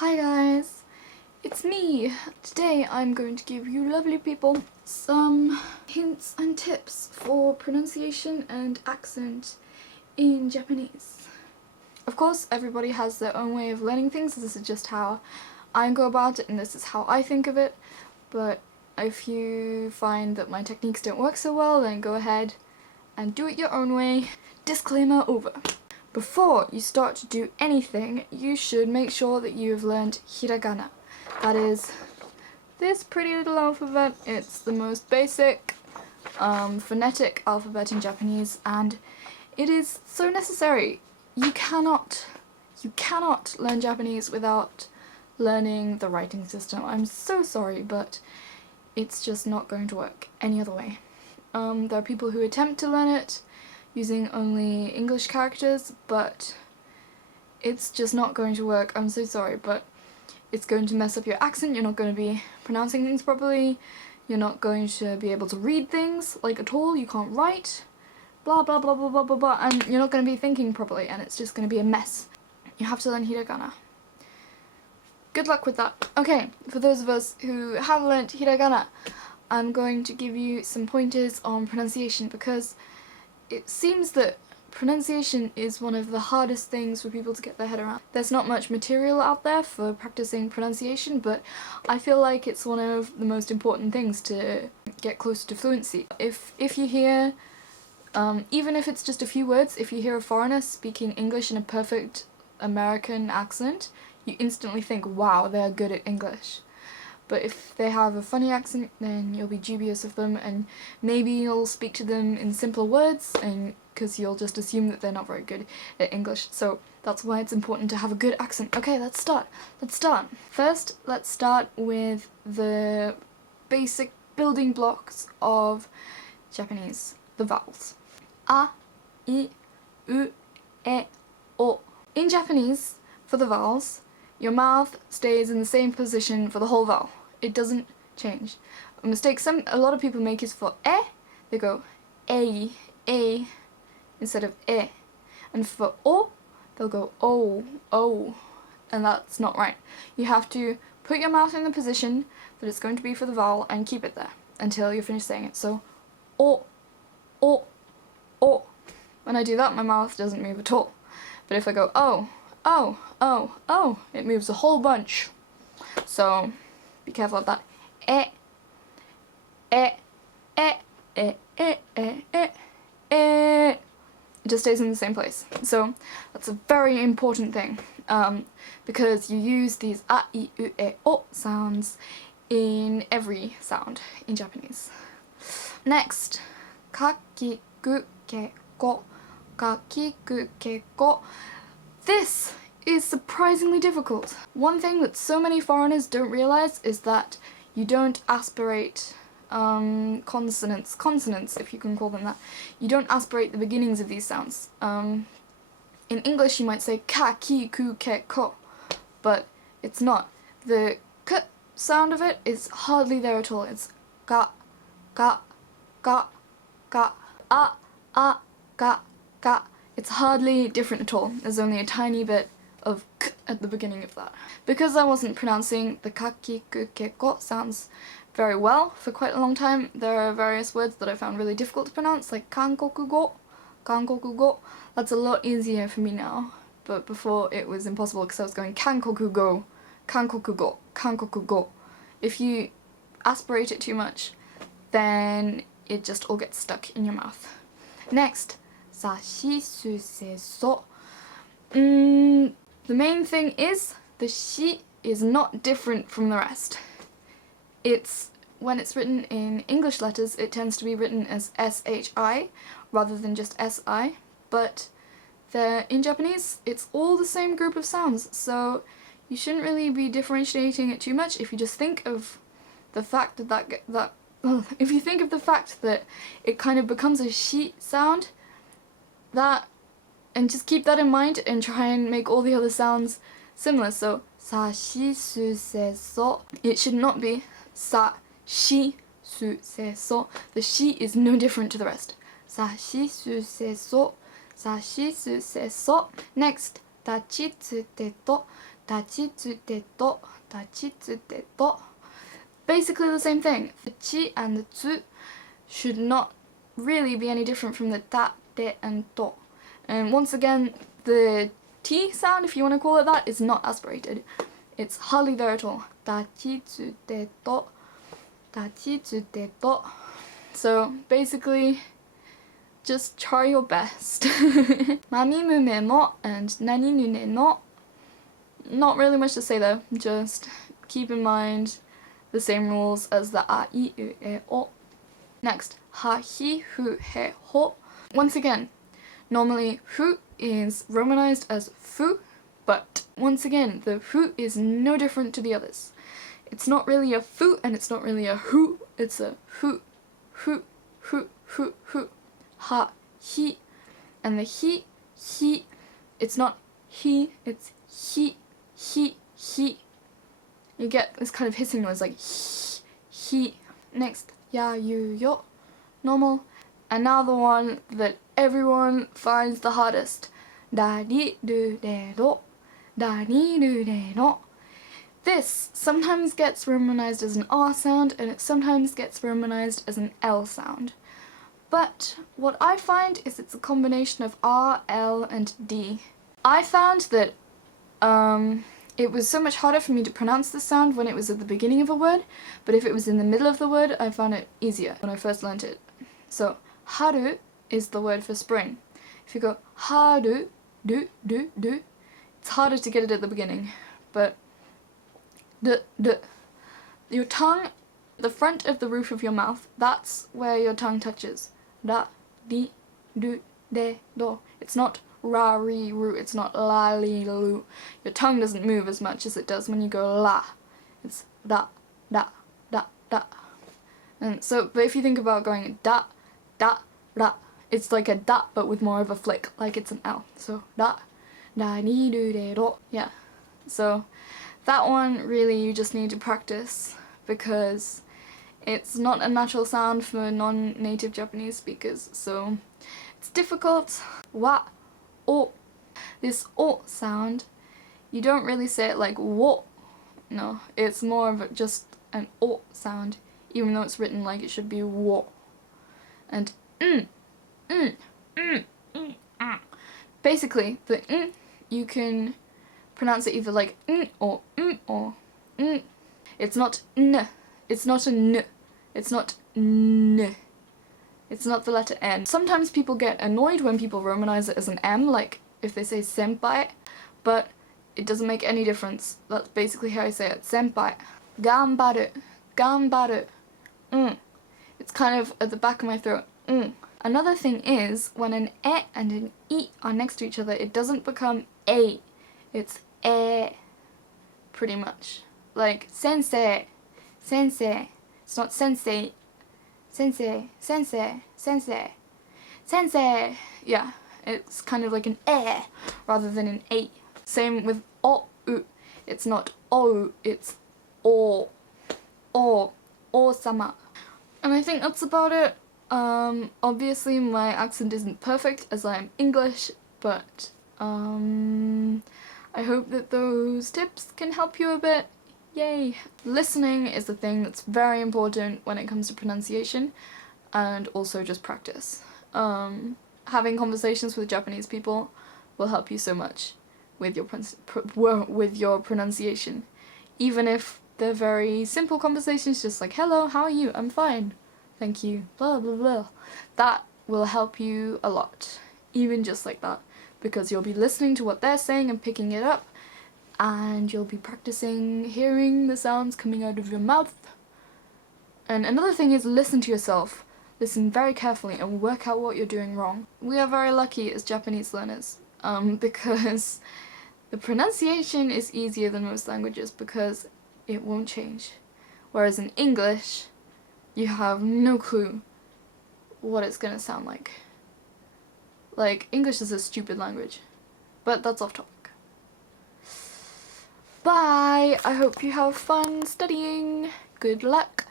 Hi guys, it's me. Today I'm going to give you lovely people some hints and tips for pronunciation and accent in Japanese. Of course, everybody has their own way of learning things. This is just how I go about it and this is how I think of it. But if you find that my techniques don't work so well, then go ahead and do it your own way. Disclaimer over. Before you start to do anything, you should make sure that you have learned Hiragana. That is this pretty little alphabet. It's the most basic phonetic alphabet in Japanese, and it is so necessary. You cannot learn Japanese without learning the writing system. I'm so sorry, but it's just not going to work any other way. There are people who attempt to learn it using only English characters, but it's just not going to work. I'm so sorry, but it's going to mess up your accent. You're not going to be pronouncing things properly. You're not going to be able to read things like at all. You can't write. Blah blah blah blah blah blah blah, and you're not going to be thinking properly, and it's just going to be a mess. You have to learn Hiragana. Good luck with that. Okay, for those of us who have learnt Hiragana, I'm going to give you some pointers on pronunciation, because it seems that pronunciation is one of the hardest things for people to get their head around. There's not much material out there for practicing pronunciation, but I feel like it's one of the most important things to get closer to fluency. If you hear, even if it's just a few words, if you hear a foreigner speaking English in a perfect American accent, you instantly think, wow, they're good at English. But if they have a funny accent, then you'll be dubious of them, and maybe you'll speak to them in simpler words, and because you'll just assume that they're not very good at English. So that's why it's important to have a good accent. Okay, let's start. First, let's start with the basic building blocks of Japanese, the vowels. A, I, U, E, O. In Japanese, for the vowels, your mouth stays in the same position for the whole vowel. It doesn't change. A mistake a lot of people make is for e, they go a instead of e. And for o, they'll go o, and that's not right. You have to put your mouth in the position that it's going to be for the vowel and keep it there until you're finished saying it. So o. When I do that, my mouth doesn't move at all. But if I go oh, it moves a whole bunch. So be careful of that. It just stays in the same place. So that's a very important thing, because you use these a, I, U, E, O sounds in every sound in Japanese. Next, kakiku, ke, ko, kakiku, ke, ko. This is surprisingly difficult. One thing that so many foreigners don't realize is that you don't aspirate consonants, if you can call them that. You don't aspirate the beginnings of these sounds. In English you might say ka, ki, ku, ke, ko, but it's not. The k sound of it is hardly there at all. It's ga, ga, ga, ga, ga, ga. It's hardly different at all. There's only a tiny bit of k at the beginning of that. Because I wasn't pronouncing the ka, ki, ku, ke, ko sounds very well for quite a long time, there are various words that I found really difficult to pronounce, like kankokugo. That's a lot easier for me now, but before it was impossible because I was going kankokugo. If you aspirate it too much, then it just all gets stuck in your mouth. Next, sashi, su, se, so. The main thing is the shi is not different from the rest. When it's written in English letters, it tends to be written as SHI rather than just SI, but in Japanese it's all the same group of sounds, so you shouldn't really be differentiating it too much if you just think of the fact that if you think of the fact that it kind of becomes a shi sound, and just keep that in mind and try and make all the other sounds similar. So sa, shi, su, se, so. It should not be sa, shi, su, se, so. The shi is no different to the rest. Sa, shi, su, se, so. Sa, shi, su, se, so. Next, tachi, tsu, te, to. 立ちつてと、立ちつてと. Basically the same thing. The chi and the tsu should not really be any different from the ta, de, and to. And once again, the T sound, if you want to call it that, is not aspirated. It's hardly there at all. Tachitsu te to, tachitsu te to. So basically, just try your best. Mami mume mo and nani nune no. Not really much to say though. Just keep in mind the same rules as the a, I, u, e, o. Next, ha, hi, hu, he, ho. Once again, normally hu is romanized as fu, but once again, the hu is no different to the others. It's not really a fu and it's not really a hu, it's a hu, hu, hu, hu, hu. Ha, hi, and the he, it's not he, it's he. You get this kind of hissing noise like he. Next, ya, you, yo, normal. And now the one that everyone finds the hardest. Da, di, do, de, do. Da, di, do, de, do. This sometimes gets romanized as an R sound and it sometimes gets romanized as an L sound. But what I find is it's a combination of R, L, and D. I found that it was so much harder for me to pronounce the sound when it was at the beginning of a word, but if it was in the middle of the word, I found it easier when I first learnt it. So, haru is the word for spring. If you go haru, do, it's harder to get it at the beginning, but your tongue, the front of the roof of your mouth, that's where your tongue touches. Da, di, do, de, do. It's not ra, ri, ru, it's not la, li, lu. Your tongue doesn't move as much as it does when you go la. It's da, da, da, da. And so, but if you think about going da, da, da, it's like a da but with more of a flick, like it's an L. So da, da, ni, do, de, do. Yeah. So that one really you just need to practice because it's not a natural sound for non-native Japanese speakers, so it's difficult. Wa, o. This o sound, you don't really say it like wo. No, it's more of just an o sound, even though it's written like it should be wo. And basically, the you can pronounce it either like or or n. It's not n. It's not a n. It's not n. It's not the letter N. Sometimes people get annoyed when people romanize it as an M, like if they say senpai, but it doesn't make any difference. That's basically how I say it. Senpai. Ganbaru. Ganbaru. It's kind of at the back of my throat. Another thing is, when an E and an I are next to each other, it doesn't become A. It's E. Pretty much. Like sensei. Sensei. It's not sensei. Sensei. Sensei. Sensei. Sensei. Yeah, it's kind of like an E rather than an A. Same with O. It's not O, it's O. O. O-sama. And I think that's about it. Obviously my accent isn't perfect as I'm English, but I hope that those tips can help you a bit. Yay! Listening is the thing that's very important when it comes to pronunciation, and also just practice. Having conversations with Japanese people will help you so much with your pronunciation. Even if they're very simple conversations, just like, hello, how are you? I'm fine. Thank you. Blah, blah, blah. That will help you a lot. Even just like that. Because you'll be listening to what they're saying and picking it up, and you'll be practicing hearing the sounds coming out of your mouth. And another thing is listen to yourself. Listen very carefully and work out what you're doing wrong. We are very lucky as Japanese learners, because the pronunciation is easier than most languages because it won't change. Whereas in English, you have no clue what it's gonna sound like. Like, English is a stupid language. But that's off topic. Bye! I hope you have fun studying. Good luck!